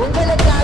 உங்களுக்காகவே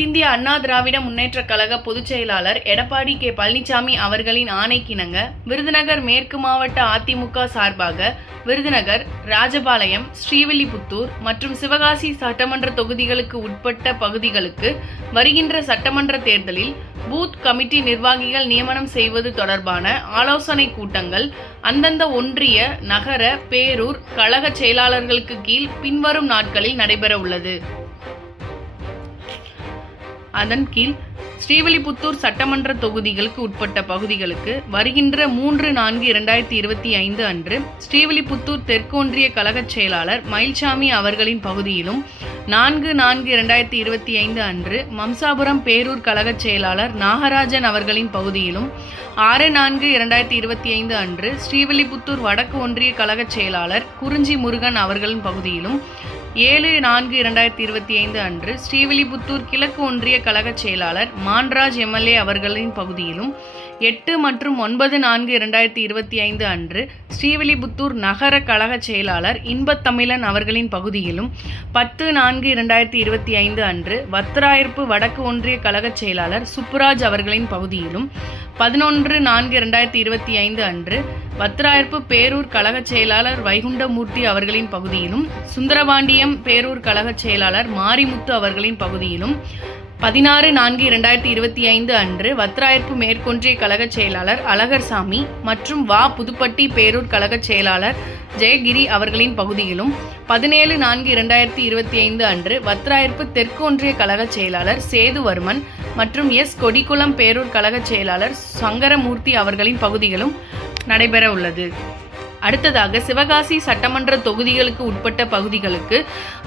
அனைத்திந்திய அண்ணா திராவிட முன்னேற்ற கழக பொதுச் செயலாளர் எடப்பாடி கே. பழனிசாமி அவர்களின் ஆணைக்கிணங்க விருதுநகர் மேற்கு மாவட்ட அதிமுக சார்பாக விருதுநகர் ராஜபாளையம் ஸ்ரீவில்லிபுத்தூர் மற்றும் சிவகாசி சட்டமன்ற தொகுதிகளுக்கு உட்பட்ட பகுதிகளுக்கு வருகின்ற சட்டமன்ற தேர்தலில் பூத் கமிட்டி நிர்வாகிகள் நியமனம் செய்வது தொடர்பான ஆலோசனை கூட்டங்கள் அந்தந்த ஒன்றிய நகர பேரூர் கழக செயலாளர்களுக்கு கீழ் பின்வரும் நாட்களில் நடைபெற உள்ளது அதன் கீழ் ஸ்ரீவில்லிபுத்தூர் சட்டமன்ற தொகுதிகளுக்கு உட்பட்ட பகுதிகளுக்கு வருகின்ற மூன்று நான்கு இரண்டாயிரத்தி இருபத்தி ஐந்து அன்று ஸ்ரீவில்லிபுத்தூர் தெற்கொன்றிய கழகச் செயலாளர் மயில்சாமி அவர்களின் பகுதியிலும் நான்கு நான்கு இரண்டாயிரத்தி இருபத்தி ஐந்து அன்று மம்சாபுரம் பேரூர் கழகச் செயலாளர் நாகராஜன் அவர்களின் பகுதியிலும் ஆறு நான்கு இரண்டாயிரத்தி இருபத்தி ஐந்து அன்று ஸ்ரீவில்லிபுத்தூர் வடக்கு ஒன்றிய கழகச் செயலாளர் குறிஞ்சி முருகன் அவர்களின் பகுதியிலும் ஏழு நான்கு இரண்டாயிரத்தி இருபத்தி ஐந்து அன்று ஸ்ரீவில்லிபுத்தூர் கிழக்கு ஒன்றிய கழகச் செயலாளர் மான்ராஜ் எம்எல்ஏ அவர்களின் பகுதியிலும் எட்டு மற்றும் ஒன்பது நான்கு இரண்டாயிரத்தி இருபத்தி ஐந்து அன்று ஸ்ரீவில்லிபுத்தூர் நகர கழகச் செயலாளர் இன்பத்தமிழன் அவர்களின் பகுதியிலும் பத்து நான்கு இரண்டாயிரத்தி இருபத்தி ஐந்து அன்று வத்திராயிருப்பு வடக்கு ஒன்றிய கழகச் செயலாளர் சுப்புராஜ் அவர்களின் பகுதியிலும் பதினொன்று நான்கு இரண்டாயிரத்தி இருபத்தி ஐந்து அன்று வத்திராயிருப்பு பேரூர் கழகச் செயலாளர் வைகுண்டமூர்த்தி அவர்களின் பகுதியிலும் சுந்தரபாண்டியம் பேரூர் கழகச் செயலாளர் மாரிமுத்து அவர்களின் பகுதியிலும் பதினாறு நான்கு இரண்டாயிரத்தி இருபத்தி ஐந்து அன்று வத்திராயிருப்பு மேற்கொன்றிய கழகச் செயலாளர் அழகர்சாமி மற்றும் வா புதுப்பட்டி பேரூர் கழகச் செயலாளர் ஜெயகிரி அவர்களின் பகுதியிலும் பதினேழு நான்கு இரண்டாயிரத்தி இருபத்தி ஐந்து அன்று வத்திராயிருப்பு தெற்கொன்றிய கழகச் செயலாளர் சேதுவர்மன் மற்றும் எஸ் கொடிக்குளம் பேரூர் கழகச் செயலாளர் சங்கரமூர்த்தி அவர்களின் பகுதிகளும் நடைபெற உள்ளது அடுத்ததாக சிவகாசி சட்டமன்ற தொகுதிகளுக்கு உட்பட்ட பகுதிகளுக்கு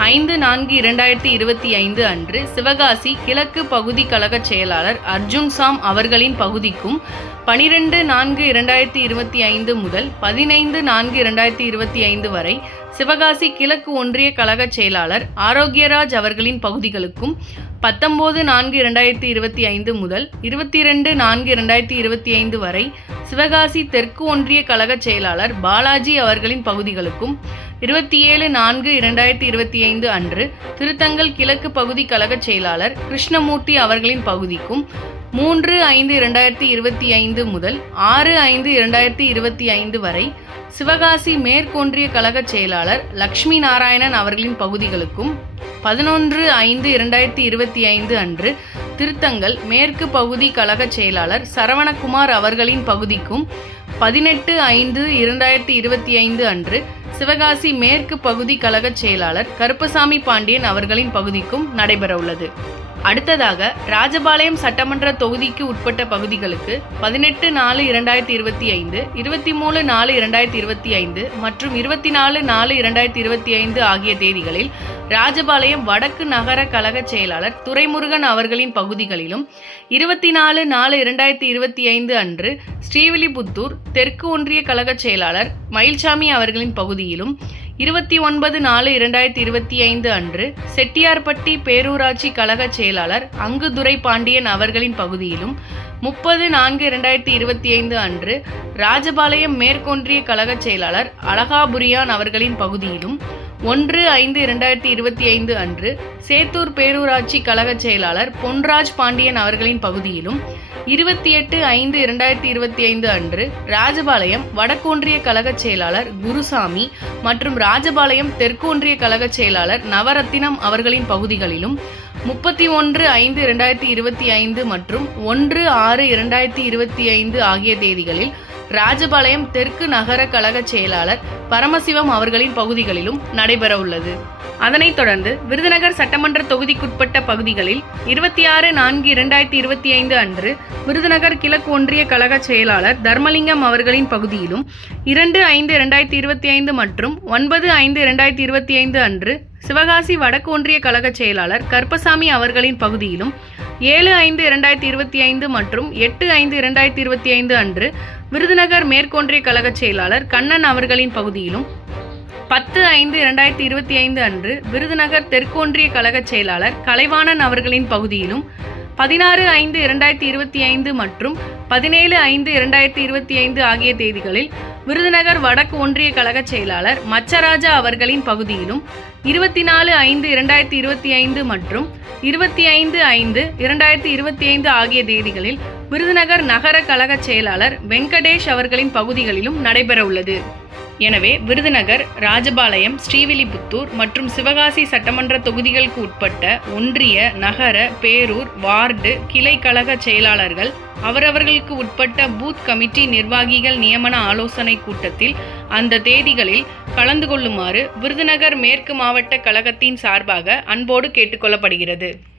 ஐந்து நான்கு இரண்டாயிரத்தி இருபத்தி ஐந்து அன்று சிவகாசி கிழக்கு பகுதி கழகச் செயலாளர் அர்ஜுன் சாம் அவர்களின் பகுதிக்கும் பனிரெண்டு நான்கு இரண்டாயிரத்தி இருபத்தி ஐந்து முதல் பதினைந்து நான்கு இரண்டாயிரத்தி இருபத்தி ஐந்து வரை சிவகாசி கிழக்கு ஒன்றிய கழகச் செயலாளர் ஆரோக்கியராஜ் அவர்களின் பகுதிகளுக்கும் பத்தொம்போது நான்கு இரண்டாயிரத்தி இருபத்தி ஐந்து முதல் இருபத்தி ரெண்டு நான்கு இரண்டாயிரத்தி இருபத்தி ஐந்து வரை சிவகாசி தெற்கு ஒன்றிய கழகச் செயலாளர் பாலாஜி அவர்களின் பகுதிகளுக்கும் இருபத்தி ஏழு நான்கு இரண்டாயிரத்தி இருபத்தி ஐந்து அன்று திருத்தங்கல் கிழக்கு பகுதி கழகச் செயலாளர் கிருஷ்ணமூர்த்தி அவர்களின் பகுதிக்கும் மூன்று ஐந்து இரண்டாயிரத்தி இருபத்தி ஐந்து முதல் ஆறு ஐந்து இரண்டாயிரத்தி இருபத்தி ஐந்து வரை சிவகாசி மேற்கொன்றிய கழகச் செயலாளர் லக்ஷ்மி நாராயணன் அவர்களின் பகுதிகளுக்கும் பதினொன்று ஐந்து இரண்டாயிரத்தி இருபத்தி ஐந்து அன்று திருத்தங்கள் மேற்கு பகுதி கழகச் செயலாளர் சரவணகுமார் அவர்களின் பகுதிக்கும் பதினெட்டு ஐந்து இரண்டாயிரத்தி இருபத்தி ஐந்து அன்று சிவகாசி மேற்கு பகுதி கழகச் செயலாளர் கருப்பசாமி பாண்டியன் அவர்களின் பகுதிக்கும் நடைபெறவுள்ளது அடுத்ததாக ராஜபாளையம் சட்டமன்ற தொகுதிக்கு உட்பட்ட பகுதிகளுக்கு பதினெட்டு நாலு இரண்டாயிரத்தி இருபத்தி ஐந்து இருபத்தி மூணு நாலு இரண்டாயிரத்தி இருபத்தி ஐந்து மற்றும் இருபத்தி நாலு நாலு இரண்டாயிரத்தி இருபத்தி ஐந்து ஆகிய தேதிகளில் ராஜபாளையம் வடக்கு நகர கழக செயலாளர் துரைமுருகன் அவர்களின் பகுதிகளிலும் இருபத்தி நாலு நாலு இரண்டாயிரத்தி இருபத்தி ஐந்து அன்று ஸ்ரீவில்லிபுத்தூர் தெற்கு ஒன்றிய கழக செயலாளர் மயில்சாமி அவர்களின் பகுதியிலும் இருபத்தி ஒன்பது நாலு இரண்டாயிரத்தி இருபத்தி ஐந்து அன்று செட்டியார்பட்டி பேரூராட்சி கழக செயலாளர் அங்குதுரை பாண்டியன் அவர்களின் பகுதியிலும் முப்பது நான்கு இரண்டாயிரத்தி இருபத்தி ஐந்து அன்று ராஜபாளையம் மேற்கொன்றிய கழக செயலாளர் அழகாபுரியான் அவர்களின் பகுதியிலும் ஒன்று ஐந்து இரண்டாயிரத்தி இருபத்தி ஐந்து அன்று சேத்தூர் பேரூராட்சி கழக செயலாளர் பொன்ராஜ் பாண்டியன் அவர்களின் பகுதியிலும் இருபத்தி எட்டு ஐந்து இரண்டாயிரத்தி இருபத்தி ஐந்து அன்று ராஜபாளையம் வடக்கொன்றிய கழக செயலாளர் குருசாமி மற்றும் ராஜபாளையம் தெற்கோன்றிய கழக செயலாளர் நவரத்தினம் அவர்களின் பகுதிகளிலும் முப்பத்தி ஒன்று ஐந்து இரண்டாயிரத்தி இருபத்தி ஐந்து மற்றும் ஒன்று ஆறு இரண்டாயிரத்தி இருபத்தி ஐந்து ஆகிய தேதிகளில் ராஜபாளையம் தெற்கு நகர கழக செயலாளர் பரமசிவம் அவர்களின் பகுதிகளிலும் நடைபெற உள்ளது. அதனைத் தொடர்ந்து விருதுநகர் சட்டமன்ற தொகுதிக்குட்பட்ட பகுதிகளில் இருபத்தி ஆறு நான்கு இரண்டாயிரத்தி இருபத்தி ஐந்து அன்று விருதுநகர் கிழக்கு ஒன்றிய கழக செயலாளர் தர்மலிங்கம் அவர்களின் பகுதியிலும் இரண்டு ஐந்து இரண்டாயிரத்தி இருபத்தி ஐந்து மற்றும் ஒன்பது ஐந்து இரண்டாயிரத்தி இருபத்தி ஐந்து அன்று சிவகாசி வடக்கு ஒன்றிய கழக செயலாளர் கருப்பசாமி அவர்களின் பகுதியிலும் ஏழு ஐந்து இரண்டாயிரத்தி இருபத்தி ஐந்து மற்றும் எட்டு ஐந்து இரண்டாயிரத்தி இருபத்தி ஐந்து அன்று விருதுநகர் மேற்கொன்றிய கழக செயலாளர் கண்ணன் அவர்களின் பகுதியிலும் பத்து ஐந்து இரண்டாயிரத்தி இருபத்தி ஐந்து அன்று விருதுநகர் தெற்கொன்றிய கழக செயலாளர் கலைவாணன் அவர்களின் பகுதியிலும் பதினாறு ஐந்து இரண்டாயிரத்தி இருபத்தி ஐந்து மற்றும் பதினேழு ஐந்து இரண்டாயிரத்தி இருபத்தி ஐந்து ஆகிய தேதிகளில் விருதுநகர் வடக்கு ஒன்றிய கழக செயலாளர் மச்சராஜா அவர்களின் பகுதியிலும் இருபத்தி நாலு ஐந்து இரண்டாயிரத்தி இருபத்தி ஐந்து மற்றும் இருபத்தி ஐந்து ஐந்து இரண்டாயிரத்தி இருபத்தி ஐந்து ஆகிய தேதிகளில் விருதுநகர் நகர கழக செயலாளர் வெங்கடேஷ் அவர்களின் பகுதிகளிலும் நடைபெறவுள்ளது. எனவே விருதுநகர் ராஜபாளையம் ஸ்ரீவில்லிபுத்தூர் மற்றும் சிவகாசி சட்டமன்ற தொகுதிகளுக்கு உட்பட்ட ஒன்றிய நகர பேரூர் வார்டு கிளை கழக செயலாளர்கள் அவரவர்களுக்கு உட்பட்ட பூத் கமிட்டி நிர்வாகிகள் நியமன ஆலோசனை கூட்டத்தில் அந்த தேதிகளில் கலந்து கொள்ளுமாறு விருதுநகர் மேற்கு மாவட்ட கழகத்தின் சார்பாக அன்போடு கேட்டுக்கொள்ளப்படுகிறது.